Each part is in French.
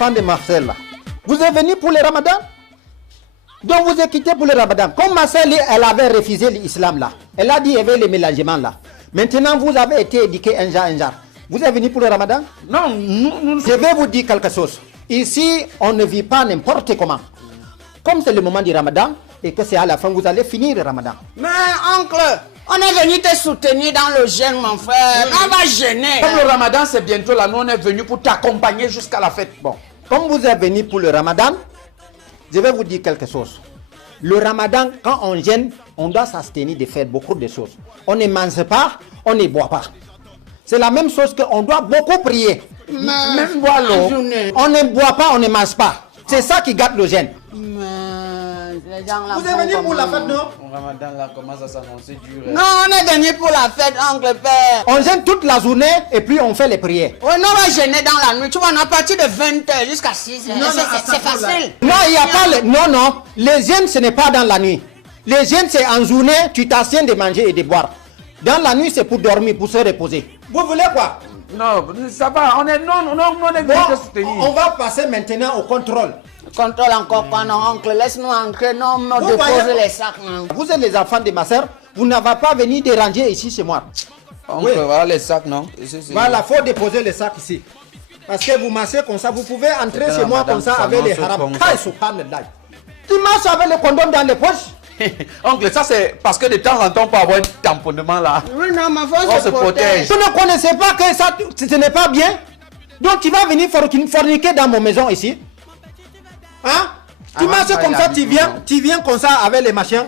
enfants de Marcel là, vous êtes venus pour le ramadan? Donc vous êtes quittés pour le ramadan. Comme Marcel, elle avait refusé l'islam là. Elle a dit qu'il y avait les mélangements là. Maintenant vous avez été éduqués un genre. Vous êtes venus pour le ramadan? Non, nous... Je vais vous dire quelque chose. Ici, on ne vit pas n'importe comment. Comme c'est le moment du ramadan et que c'est à la fin, vous allez finir le ramadan. Mais oncle, on est venu te soutenir dans le jeûne, mon frère. On va gêner. Comme le ramadan c'est bientôt là, nous on est venu pour t'accompagner jusqu'à la fête. Bon, comme vous êtes venus pour le ramadan, je vais vous dire quelque chose. Le ramadan, quand on gêne, on doit s'abstenir de faire beaucoup de choses. On ne mange pas, on ne boit pas. C'est la même chose qu'on doit beaucoup prier. Même boire l'eau. On ne boit pas, on ne mange pas. C'est ça qui gâte le jeûne. Les gens là, vous êtes venus pour la fête, non? Le ramadan là commence à s'annoncer dur. Non, on est venu pour la fête, oncle père. On gêne toute la journée et puis on fait les prières. Oui, nous on va gêner dans la nuit. Tu vois, on a parti de 20h jusqu'à 6h. C'est facile. Non, il n'y a pas... Non. Les gênes, ce n'est pas dans la nuit. Les gênes, c'est en journée, tu t'abstiens de manger et de boire. Dans la nuit, c'est pour dormir, pour se reposer. Vous voulez quoi? Non, ça va, on est venu te soutenir. On va passer maintenant au contrôle. Contrôle encore quoi, non, oncle? Laisse-nous entrer, non, me déposer les sacs, non. Vous êtes les enfants de ma soeur, vous n'avez pas venu déranger ici chez moi. Oncle, voilà les sacs, non? Voilà, il faut déposer les sacs ici. Parce que vous marchez comme ça, vous pouvez entrer chez moi comme ça avec les haram. Tu marches avec le condom dans les poches. Oncle, ça c'est parce que de temps en temps on peut avoir un tamponnement là. Oui, non, ma foi, on se protège. Vous ne connaissez pas que ça, ce n'est pas bien? Donc tu vas venir forniquer dans mon maison ici. Hein? Tu marches comme ça, tu viens comme ça avec les machins.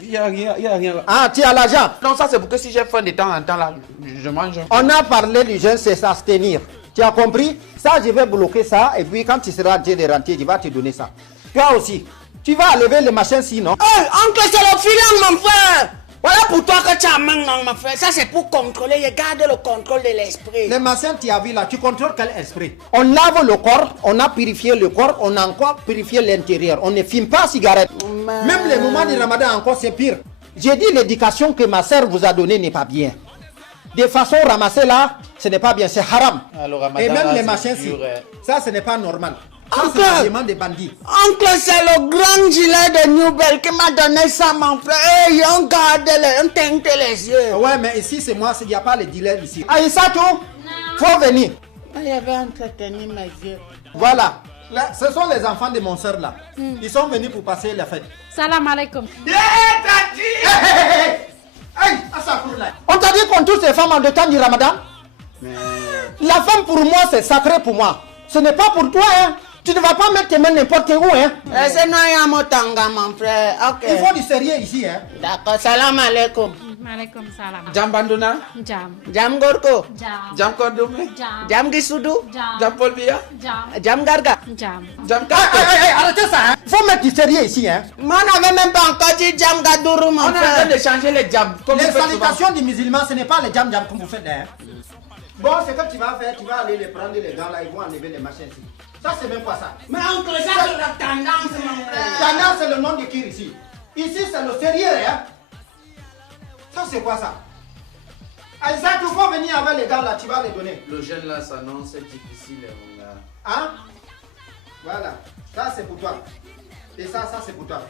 Il n'y a rien là. Ah, tu as l'argent? Non, ça c'est pour que si j'ai faim de temps en temps là, je mange. On a parlé du jeûne, c'est s'abstenir. Tu as compris? Ça, je vais bloquer ça et puis quand tu seras en train de rentrer, je vais te donner ça. Toi aussi. Tu vas enlever le machin sinon. Oncle, c'est le filant, mon frère. Voilà pour toi que tu as main, non, mon frère. Ça, c'est pour contrôler. Garde le contrôle de l'esprit. Les machins, tu as vu là, tu contrôles quel esprit? On lave le corps, on a purifié le corps, on a encore purifié l'intérieur. On ne fume pas cigarette. Même le moment du ramadan, encore, c'est pire. J'ai dit l'éducation que ma soeur vous a donnée n'est pas bien. De façon ramassée là, ce n'est pas bien, c'est haram. Et même les machins, ça, ce n'est pas normal. Oncle, des bandits. Oncle, c'est le grand gilet de Newbell qui m'a donné ça, mon frère. Hey, on garde on teinte les yeux. Ouais, mais ici, c'est moi, il n'y a pas les dealers ici. Aïssatou, faut venir. Il avait entretenu mes yeux. Voilà. Là, ce sont les enfants de mon soeur là. Ils sont venus pour passer la fête. Salam alaikum. On t'a dit qu'on touche les femmes en le temps du ramadan? La femme pour moi, c'est sacré pour moi. Ce n'est pas pour toi, hein. Tu ne vas pas mettre tes mains n'importe où, hein. C'est Noya Motanga, mon frère. Ok. Il faut du sérieux ici, hein. D'accord, salam alaikum. Alaikum salam. Jam Banduna? Jam. Jam Gorko? Jam Kondome? Jam Gisudu? Jam Polbia? Jam Garga? Jam. Jam Kato? Arrêtez ça, hein. Faut mettre du sérieux ici, hein. Moi, on n'avait même pas encore dit Jam Gadourou, mon frère. On est en train de changer les jams. Les salutations du musulman, ce n'est pas les jam comme vous faites, hein. Bon, c'est que tu vas faire, tu vas aller les prendre les gars là, ils vont enlever les machins ici. Ça, c'est même pas ça. Mais oncle, ça, c'est la tendance, mon frère. Tendance, c'est le nom de qui ici. Ici, c'est le sérieux, hein. Ça, c'est quoi ça? Aïssa, tu faut venir avec les gars là, tu vas les donner. Le jeune là s'annonce difficile, mon gars. Hein? Voilà. Ça, c'est pour toi. Et ça, c'est pour toi.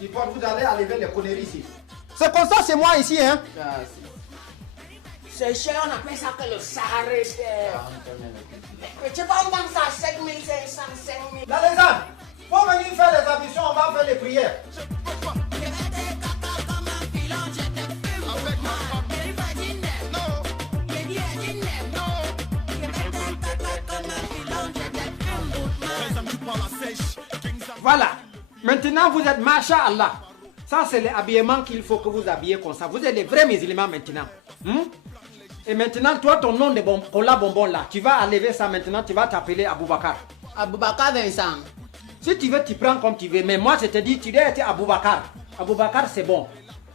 Vous allez enlever les conneries ici. C'est comme ça, c'est moi ici, hein. C'est cher, on appelle ça que le Sahara est cher. Mais tu vas vendre ça à 7500, 5000. Là, les gars, faut venir faire les ambitions, on va faire les prières. Voilà. Maintenant, vous êtes Masha Allah. Ça, c'est l'habillement qu'il faut que vous habillez comme ça. Vous êtes les vrais musulmans maintenant. Et maintenant, toi, ton nom de cola bonbon là, tu vas enlever ça maintenant, tu vas t'appeler Aboubakar. Aboubakar Vincent. Si tu veux, tu prends comme tu veux. Mais moi, je te dis, tu dois être Aboubakar. Aboubakar, c'est bon.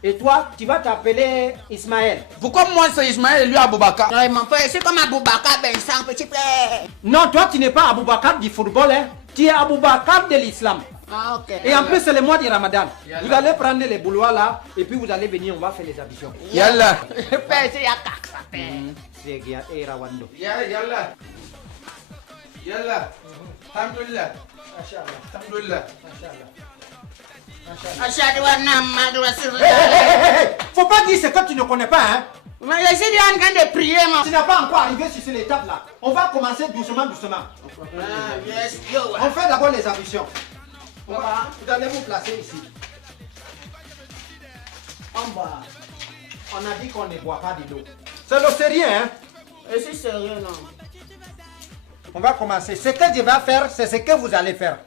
Et toi, tu vas t'appeler Ismaël. Pourquoi moi, c'est Ismaël et lui Aboubakar? Non, mon frère, c'est comme Aboubakar Vincent, petit frère. Non, toi, tu n'es pas Aboubakar du football, hein. Tu es Aboubakar de l'islam. Ah, ok. Et en plus, c'est le mois du Ramadan. Vous allez prendre les bouloirs là, et puis vous allez venir, on va faire les ambitions. Yalla. Père, c'est Yakak, ça fait. C'est bien, et Rawando. Yalla. Yalla. Alhamdulillah. Machallah. Alhamdulillah. Faut pas dire ce que tu ne connais pas, hein. Mais je suis en train de prier, Tu n'as pas encore arrivé sur cette étape-là. On va commencer doucement. Yes, yo. On fait d'abord les ablutions. Vous allez vous placer ici. En bas. On a dit qu'on ne boit pas de l'eau. C'est le sérieux, hein? Je suis sérieux, non. On va commencer. Ce que je vais faire, c'est ce que vous allez faire.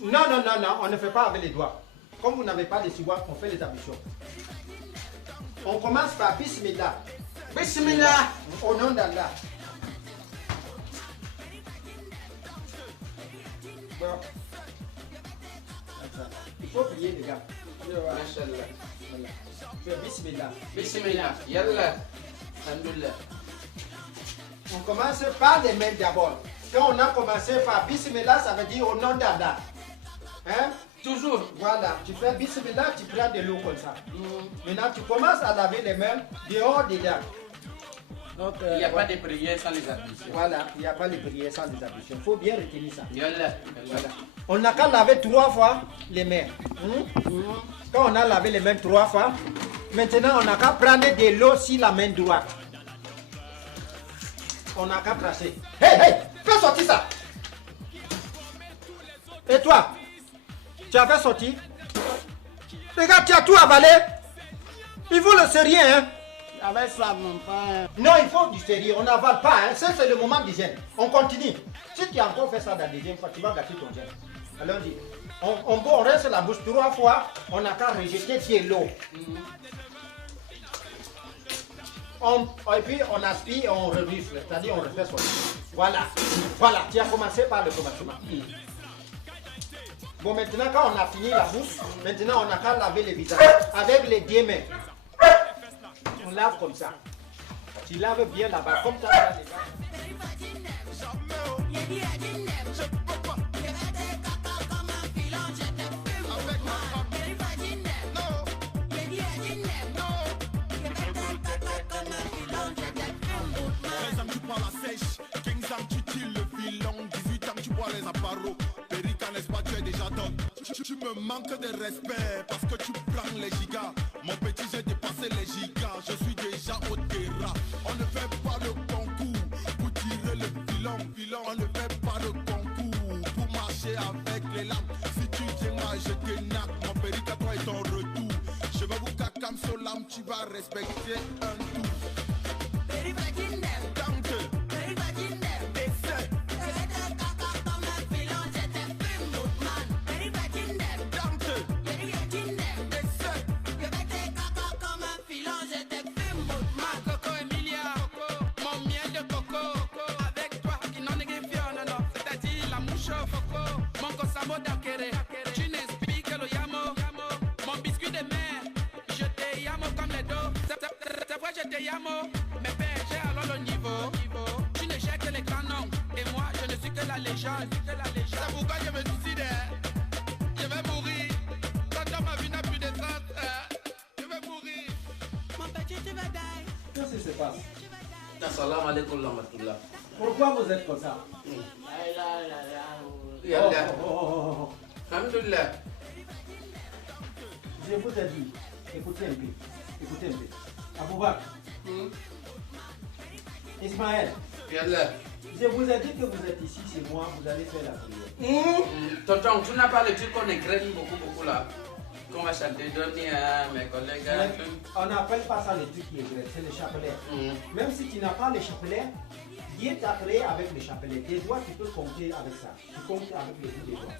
Non, on ne fait pas avec les doigts. Comme vous n'avez pas de ciboire, on fait les ablutions. On commence par Bismillah. Bismillah. Au nom d'Allah. Bon. Il faut prier, les gars. Mashallah. Voilà. Fais Bismillah. Bismillah. Yalla. Alhamdulillah. On commence par les mains d'abord. Quand on a commencé par Bismillah, ça veut dire au nom d'Allah. Hein? Toujours. Voilà, tu fais Bismillah, tu prends de l'eau comme ça. Maintenant, tu commences à laver les mains dehors, dedans. Donc, Il n'y a pas de prière sans les ablutions. Voilà, il n'y a pas de prière sans les ablutions. Il faut bien retenir ça. Yalla. Voilà. On n'a qu'à laver 3 fois les mains. Quand on a lavé les mains 3 fois, maintenant on n'a qu'à prendre de l'eau sur la main droite. On n'a qu'à tracer. Hey, fais sortir ça. Et toi, tu as fait sortir? Regarde, tu as tout avalé. Il faut le sérieux, hein? Avec ça, mon frère. Non, il faut du sérieux. On n'avale pas, hein? Ça, c'est le moment d'hygiène. On continue. Si tu as encore fait ça la deuxième fois, tu vas gâter ton gène. Allons-y. On reste la bouche 3 fois. On n'a qu'à rejeter de l'eau. Et puis on aspire et on revifle. C'est-à-dire on refait sortir. Voilà. Voilà. Tu as commencé par le commencement. Bon, maintenant, quand on a fini la bouche, maintenant on n'a qu'à laver le visage avec les 2 mains. On lave comme ça. Tu laves bien là-bas, comme ça. Tu prends la sèche, 15 ans tu tires le filon, 18 ans tu bois les apparos. Périca, n'est-ce pas, tu es déjà donne. Tu me manques de respect parce que tu prends les gigas. Mon petit, j'ai dépassé les gigas, je suis déjà au terrain. On ne fait pas le concours pour tirer le filon. On ne fait pas le concours pour marcher avec les lames. Si tu viens là, je te nappe. Mon Périca, toi et ton retour. Je vais vous cacam sur l'âme, tu vas respecter un tour. Mais j'ai alors le niveau. Tu ne gères que les canons. Et moi, je ne suis que la légende. C'est pourquoi je me suicide. Je vais mourir. Quand ma vie n'a plus de sens, je vais mourir. Mon petit, tu vas die. Qu'est-ce qui se passe? Assalamu alaikum wa rahmatullah. Pourquoi vous êtes comme ça? Yalla. Oh. Alhamdulillah. Je vous ai dit, écoutez un peu. Aboubak. Ismaël. Yalla. Je vous ai dit que vous êtes ici chez moi, vous allez faire la prière. Tonton, tu n'as pas le truc qu'on égrène beaucoup là. Qu'on va chanter, donner à mes collègues. On n'appelle pas ça le truc qui est grec, c'est le chapelet. Même si tu n'as pas le chapelet, Dieu t'a créé avec le chapelet. Tes doigts, tu peux compter avec ça. Tu comptes avec les bouts des doigts.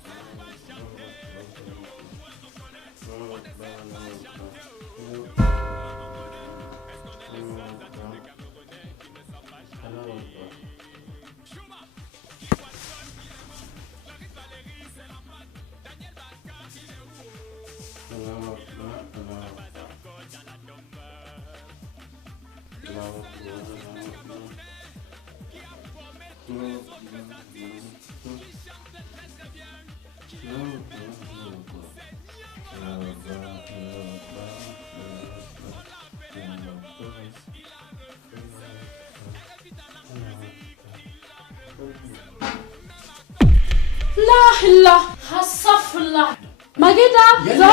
Là, Asafla. Mageda, Yalla.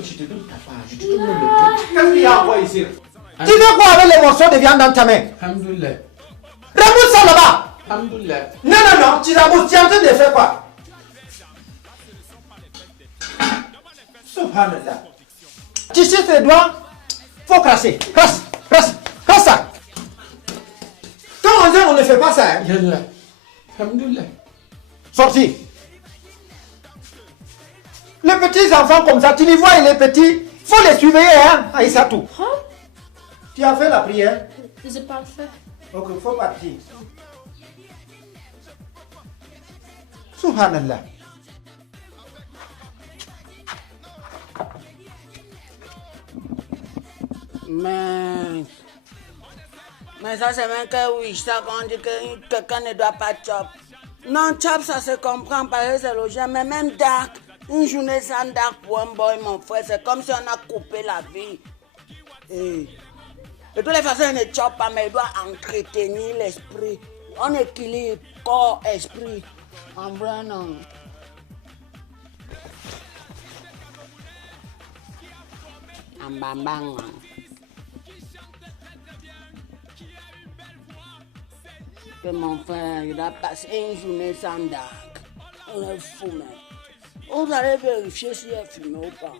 Je te donne ta part. Je te donne le truc. Qu'est-ce qu'il y a encore ici? Tu veux quoi avec les morceaux de viande dans ta main? Alhamdoulilah. Rembourse ça là-bas. Alhamdoulilah. Non, tu rembourses. Tu es en train de faire quoi? Subhanallah. Tu sais tes doigts? Faut crasser. Crasse ça. Quand on dit on ne fait pas ça, hein? Yalla. Alhamdoulilah. Sorti. Les petits enfants comme ça, tu les vois, les petits, faut les surveiller, hein, Aïssatou. Hein? Tu as fait la prière? Je n'ai pas fait. Ok, il faut partir. Subhanallah. Mais ça c'est même que oui, ça quand on dit que quelqu'un ne doit pas chop. Non, chop ça se comprend parce que c'est le genre, mais même dark, une journée sans dark pour un boy mon frère, c'est comme si on a coupé la vie. Et de toutes les façons, il ne chop pas, mais il doit entretenir l'esprit. On équilibre corps, esprit. En vrai, non. En bambang. Que mon frère, il a passé une journée sans dark. On est fou, mais on allait vérifier si elle fumé ou pas.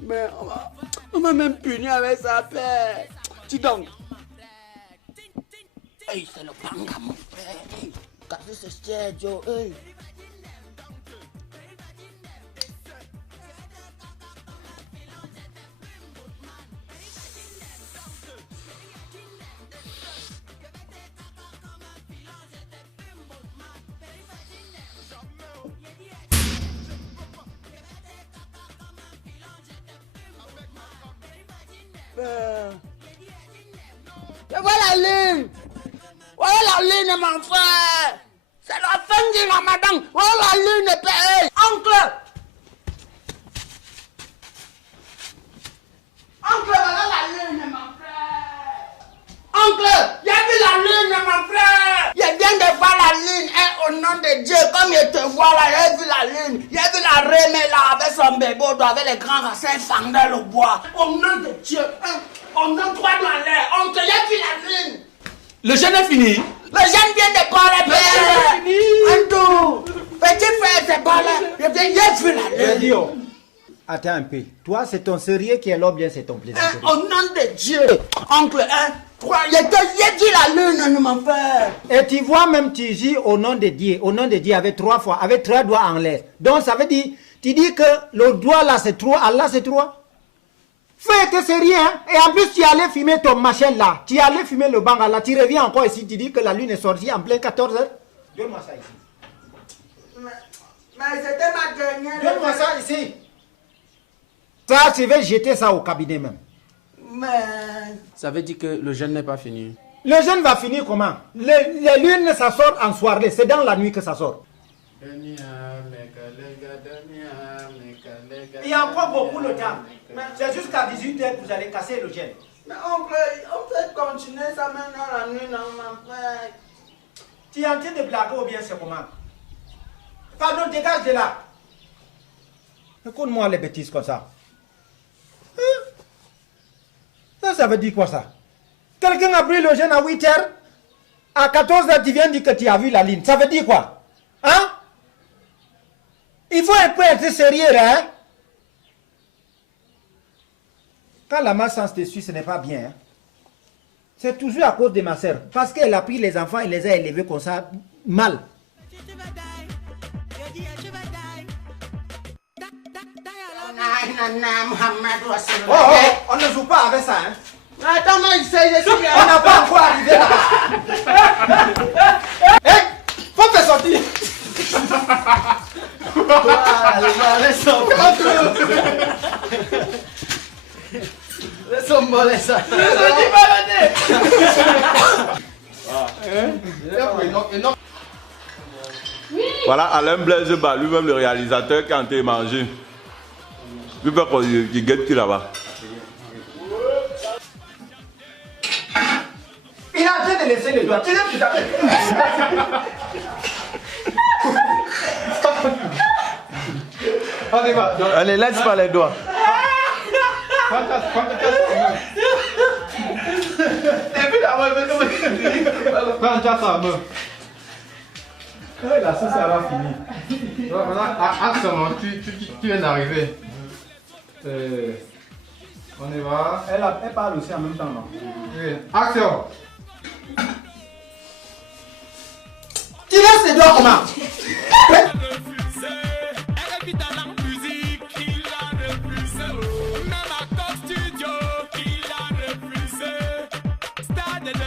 Mais on m'a même puni avec sa père. Dis donc. Hey, c'est le panga, mon frère. Hey, casser ce stédio. Hey. Je vois la lune. Voilà la lune, mon frère. C'est la fin du ramadan. Voilà la lune, père. Oncle. Oncle, voilà la lune, mon frère. Oncle, il a vu la lune, mon frère. Il vient de voir la lune, hein, au nom de Dieu. Comme il te voit là, il a vu la lune. Il a vu la remée là, avec son bébé, avec les grands racines fendant le bois. Au nom de Dieu, hein. On donne trois dans l'air, on te lève la lune. Le jeûne est fini. Le jeûne vient de parler, père. Un tout. Petit frère, c'est pas là. Je viens de vu la lune. Dio, attends un peu. Toi, c'est ton sérieux qui est là, bien c'est ton plaisanterie. Au nom de Dieu, oncle, hein. J'ai dit la lune, mon frère. Et tu vois, même tu dis au nom de Dieu, avec 3 fois, avec 3 doigts en l'air. Donc ça veut dire, tu dis que le doigt là c'est 3, Allah c'est 3. Fais que c'est rien. Et en plus, tu allais fumer ton machin là. Tu allais fumer le banga là. Tu reviens encore ici. Tu dis que la lune est sortie en plein 14h. Donne-moi ça ici. Mais c'était ma dernière. Donne-moi ça ici. Ça, tu veux jeter ça au cabinet même. Mais Ça veut dire que le jeûne n'est pas fini. Le jeûne va finir comment? Les lunes, ça sort en soirée. C'est dans la nuit que ça sort. Il y a encore beaucoup de temps. C'est jusqu'à 18h que vous allez casser le jeûne. Mais on peut continuer ça maintenant la nuit, non, mon frère. Tu es en train de blaguer ou bien c'est comment? Pardon, dégage de là. Écoute-moi les bêtises comme ça. Ça veut dire quoi ça? Quelqu'un a pris le jeûne à 8h. À 14h, tu viens dire que tu as vu la ligne. Ça veut dire quoi? Hein? Il faut un peu être sérieux là, hein? Quand la malchance te suit, ce n'est pas bien. Hein? C'est toujours à cause de ma soeur. Parce qu'elle a pris les enfants et les a élevés comme ça, mal. Oh, on ne joue pas avec ça. Hein? Attends, moi, je suis On n'a pas encore arrivé là-bas. Hé, faut faire sortir. Allez, sortir. ça. Voilà Alain Blaise Ba, lui-même le réalisateur qui a été mangé. Lui peut qu'il guette qui là-bas. Il a en train de laisser les doigts. Tu l'aimes tout à fait. Allez, laisse pas les doigts. La sauce va finir. Maintenant, tu viens d'arriver. On y va. Elle parle aussi en même temps, non? Oui. Action! Tu laisses les doigts comment? Même à Top Studio, il a refusé. Stade de